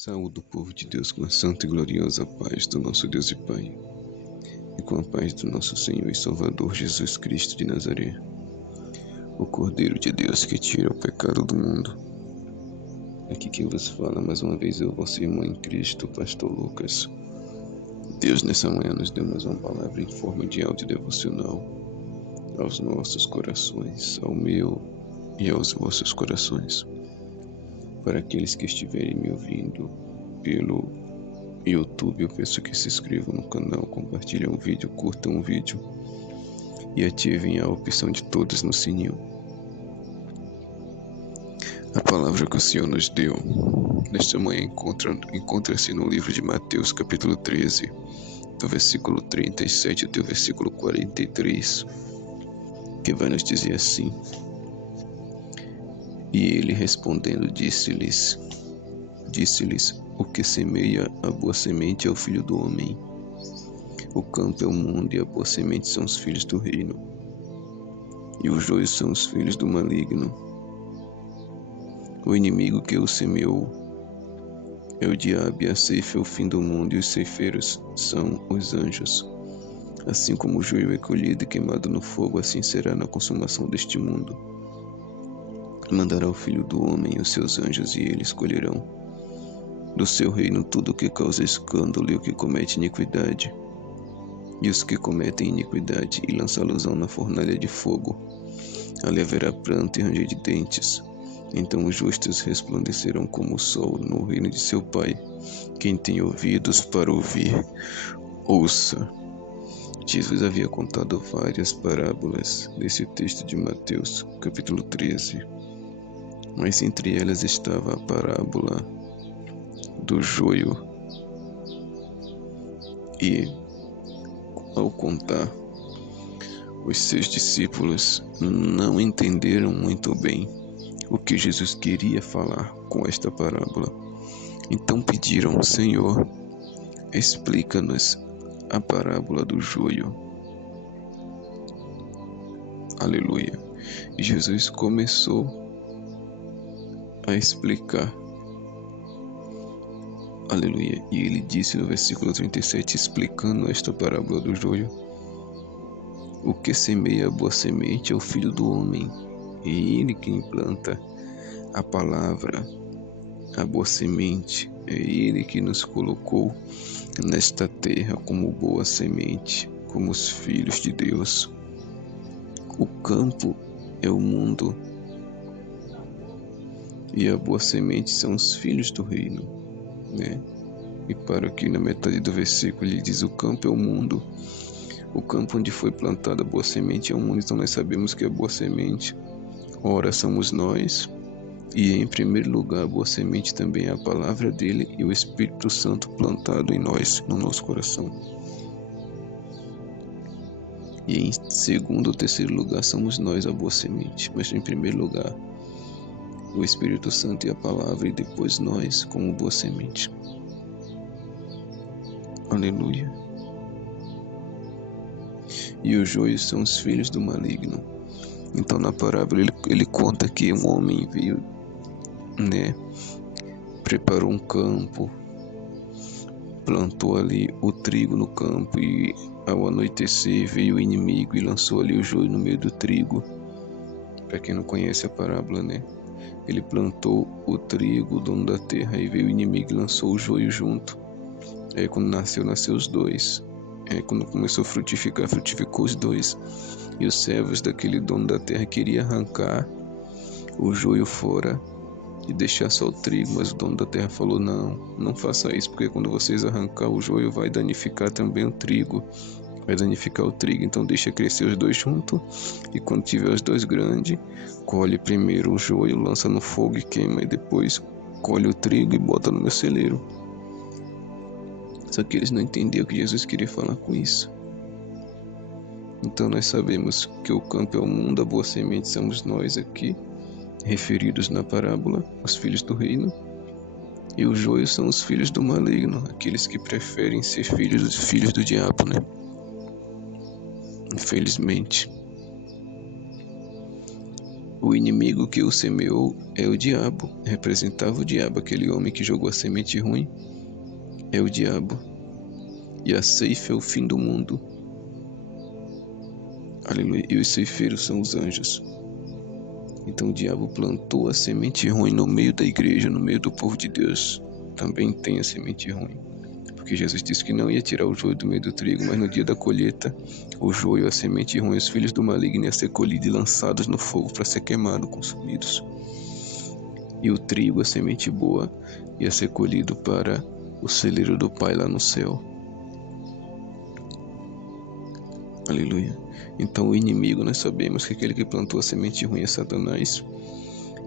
Saúde o povo de Deus com a santa e gloriosa paz do nosso Deus e Pai, e com a paz do nosso Senhor e Salvador Jesus Cristo de Nazaré, o Cordeiro de Deus que tira o pecado do mundo. Aqui quem vos fala mais uma vez é o vosso irmão em Cristo, Pastor Lucas. Deus nessa manhã nos deu mais uma palavra em forma de áudio devocional aos nossos corações, ao meu e aos vossos corações. Para aqueles que estiverem me ouvindo pelo YouTube, eu peço que se inscrevam no canal, compartilhem um vídeo, curtam um vídeo e ativem a opção de todos no sininho. A palavra que o Senhor nos deu nesta manhã encontra-se no livro de Mateus, capítulo 13, do versículo 37 até o versículo 43, que vai nos dizer assim: E ele respondendo disse-lhes, o que semeia a boa semente é o filho do homem. O campo é o mundo e a boa semente são os filhos do reino. E os joios são os filhos do maligno. O inimigo que o semeou é o diabo, e a ceifa é o fim do mundo, e os ceifeiros são os anjos. Assim como o joio é colhido e queimado no fogo, assim será na consumação deste mundo. Mandará o Filho do Homem e os seus anjos, e eles colherão do seu reino tudo o que causa escândalo e o que comete iniquidade, e os que cometem iniquidade, e lançá-los na fornalha de fogo. Ali haverá pranto e ranger de dentes. Então os justos resplandecerão como o sol no reino de seu Pai. Quem tem ouvidos para ouvir, ouça. Jesus havia contado várias parábolas desse texto de Mateus, capítulo 13. Mas entre elas estava a parábola do joio. E, ao contar, os seus discípulos não entenderam muito bem o que Jesus queria falar com esta parábola. Então pediram: Senhor, explica-nos a parábola do joio. Aleluia. E Jesus começou a explicar. Aleluia. E ele disse no versículo 37, explicando esta parábola do joio: O que semeia a boa semente é o Filho do Homem. É ele que implanta a palavra, a boa semente. É ele que nos colocou nesta terra como boa semente, como os filhos de Deus. O campo é o mundo, e a boa semente são os filhos do reino, né? E para aqui na metade do versículo ele diz: o campo é o mundo. O campo onde foi plantada a boa semente é o mundo. Então nós sabemos que a boa semente, ora, somos nós, e em primeiro lugar a boa semente também é a palavra dele e o Espírito Santo plantado em nós, no nosso coração. E em segundo ou terceiro lugar somos nós a boa semente, mas em primeiro lugar o Espírito Santo e a palavra, e depois nós como boa semente. Aleluia. E os joios são os filhos do maligno. Então na parábola ele conta que um homem veio, preparou um campo, plantou ali o trigo no campo, e ao anoitecer veio o inimigo e lançou ali o joio no meio do trigo. Para quem não conhece a parábola, ele plantou o trigo, o dono da terra, e veio o inimigo e lançou o joio junto. Aí quando nasceu os dois. Aí quando começou a frutificar, frutificou os dois. E os servos daquele dono da terra queriam arrancar o joio fora e deixar só o trigo, mas o dono da terra falou: não faça isso, porque quando vocês arrancar o joio vai danificar também o trigo, então deixa crescer os dois juntos, e quando tiver os dois grandes, colhe primeiro o joio, lança no fogo e queima, e depois colhe o trigo e bota no meu celeiro. Só que eles não entendiam o que Jesus queria falar com isso. Então nós sabemos que o campo é o mundo, a boa semente somos nós aqui, referidos na parábola, os filhos do reino, e os joios são os filhos do maligno, aqueles que preferem ser filhos do diabo, Infelizmente. O inimigo que o semeou é o diabo, representava o diabo, aquele homem que jogou a semente ruim é o diabo. E a ceifa é o fim do mundo. Aleluia. E os ceifeiros são os anjos. Então o diabo plantou a semente ruim no meio da igreja, no meio do povo de Deus. Também tem a semente ruim. Porque Jesus disse que não ia tirar o joio do meio do trigo, mas no dia da colheita, o joio, a semente ruim, os filhos do maligno iam ser colhidos e lançados no fogo para ser queimados, consumidos. E o trigo, a semente boa, ia ser colhido para o celeiro do Pai lá no céu. Aleluia. Então o inimigo, nós sabemos que aquele que plantou a semente ruim é Satanás.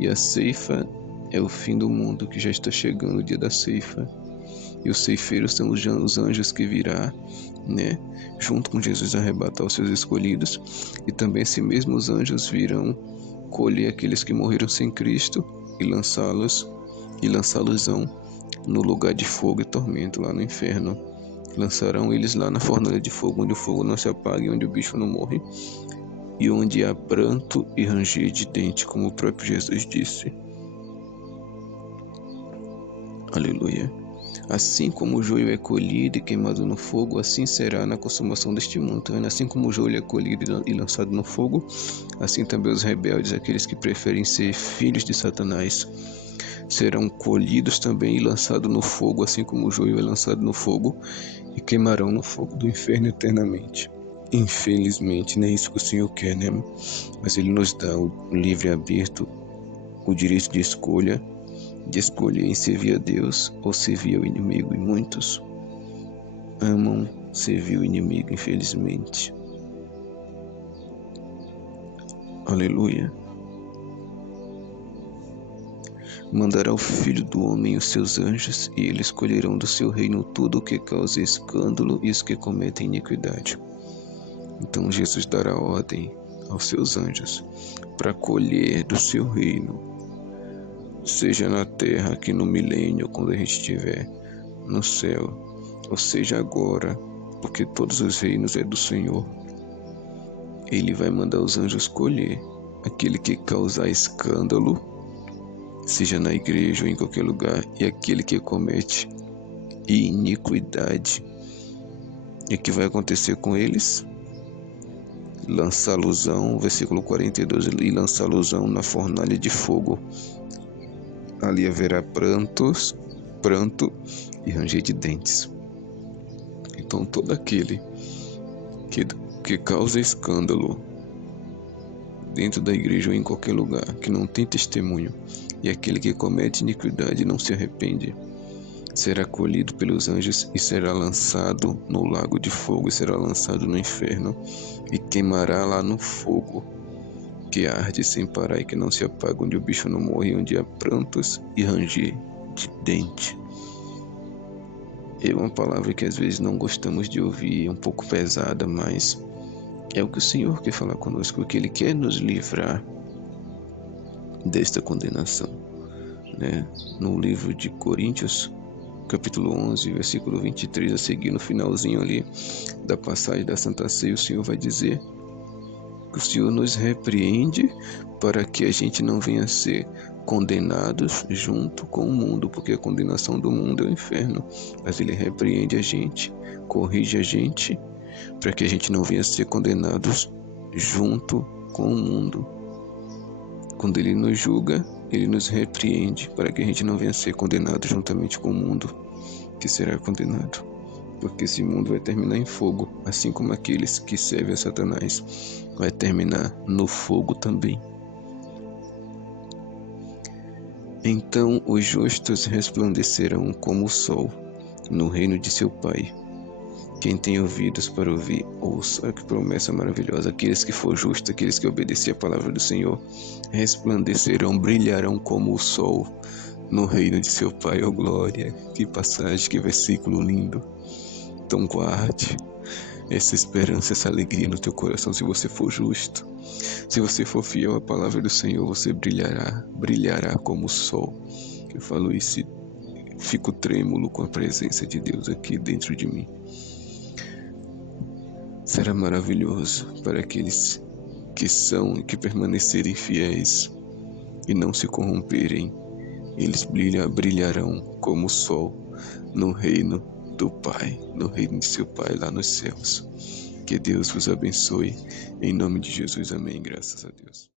E a ceifa é o fim do mundo, que já está chegando o dia da ceifa. E os ceifeiros são os anjos que virá, né, junto com Jesus, arrebatar os seus escolhidos. E também esses mesmos anjos virão colher aqueles que morreram sem Cristo e lançá-los no lugar de fogo e tormento, lá no inferno. Lançarão eles lá na fornalha de fogo, onde o fogo não se apaga e onde o bicho não morre, e onde há pranto e ranger de dente, como o próprio Jesus disse. Aleluia. Assim como o joio é colhido e queimado no fogo, assim será na consumação deste mundo. Assim como o joio é colhido e lançado no fogo, assim também os rebeldes, aqueles que preferem ser filhos de Satanás, serão colhidos também e lançados no fogo, assim como o joio é lançado no fogo, e queimarão no fogo do inferno eternamente. Infelizmente, não é isso que o Senhor quer, né? Mas Ele nos dá o livre-arbítrio, o direito de escolher em servir a Deus ou servir ao inimigo. E muitos amam servir o inimigo, infelizmente. Aleluia. Mandará o Filho do Homem os seus anjos, e eles colherão do seu reino tudo o que causa escândalo e os que cometem iniquidade. Então Jesus dará ordem aos seus anjos para colher do seu reino, seja na terra, aqui no milênio, quando a gente estiver no céu, ou seja agora, porque todos os reinos é do Senhor. Ele vai mandar os anjos colher aquele que causar escândalo, seja na igreja ou em qualquer lugar, e aquele que comete iniquidade. E o que vai acontecer com eles? Lançá-losão, versículo 42, e lançá-losão na fornalha de fogo. Ali haverá pranto e ranger de dentes. Então todo aquele que causa escândalo dentro da igreja ou em qualquer lugar, que não tem testemunho, e aquele que comete iniquidade e não se arrepende, será colhido pelos anjos e será lançado no lago de fogo, e será lançado no inferno, e queimará lá no fogo, que arde sem parar e que não se apaga, onde o bicho não morre, onde há prantos e ranger de dente. É uma palavra que às vezes não gostamos de ouvir, é um pouco pesada, mas é o que o Senhor quer falar conosco, que Ele quer nos livrar desta condenação, né? No livro de Coríntios, capítulo 11, versículo 23, a seguir, no finalzinho ali da passagem da Santa Ceia, o Senhor vai dizer que o Senhor nos repreende para que a gente não venha a ser condenados junto com o mundo, porque a condenação do mundo é o inferno. Mas Ele repreende a gente, corrige a gente, para que a gente não venha a ser condenados junto com o mundo. Quando Ele nos julga, Ele nos repreende para que a gente não venha a ser condenado juntamente com o mundo, que será condenado. Porque esse mundo vai terminar em fogo, assim como aqueles que servem a Satanás vai terminar no fogo também. Então os justos resplandecerão como o sol no reino de seu Pai. Quem tem ouvidos para ouvir, ouça. Que promessa maravilhosa. Aqueles que for justos, aqueles que obedecer a palavra do Senhor, resplandecerão, brilharão como o sol no reino de seu Pai. Oh glória, que passagem, que versículo lindo. Então guarde essa esperança, essa alegria no teu coração. Se você for justo, se você for fiel à palavra do Senhor, você brilhará como o sol. Eu falo isso e fico trêmulo com a presença de Deus aqui dentro de mim. Será maravilhoso para aqueles que permanecerem fiéis e não se corromperem, eles brilharão como o sol no reino do Pai, no reino de seu Pai lá nos céus. Que Deus vos abençoe, em nome de Jesus, amém, graças a Deus.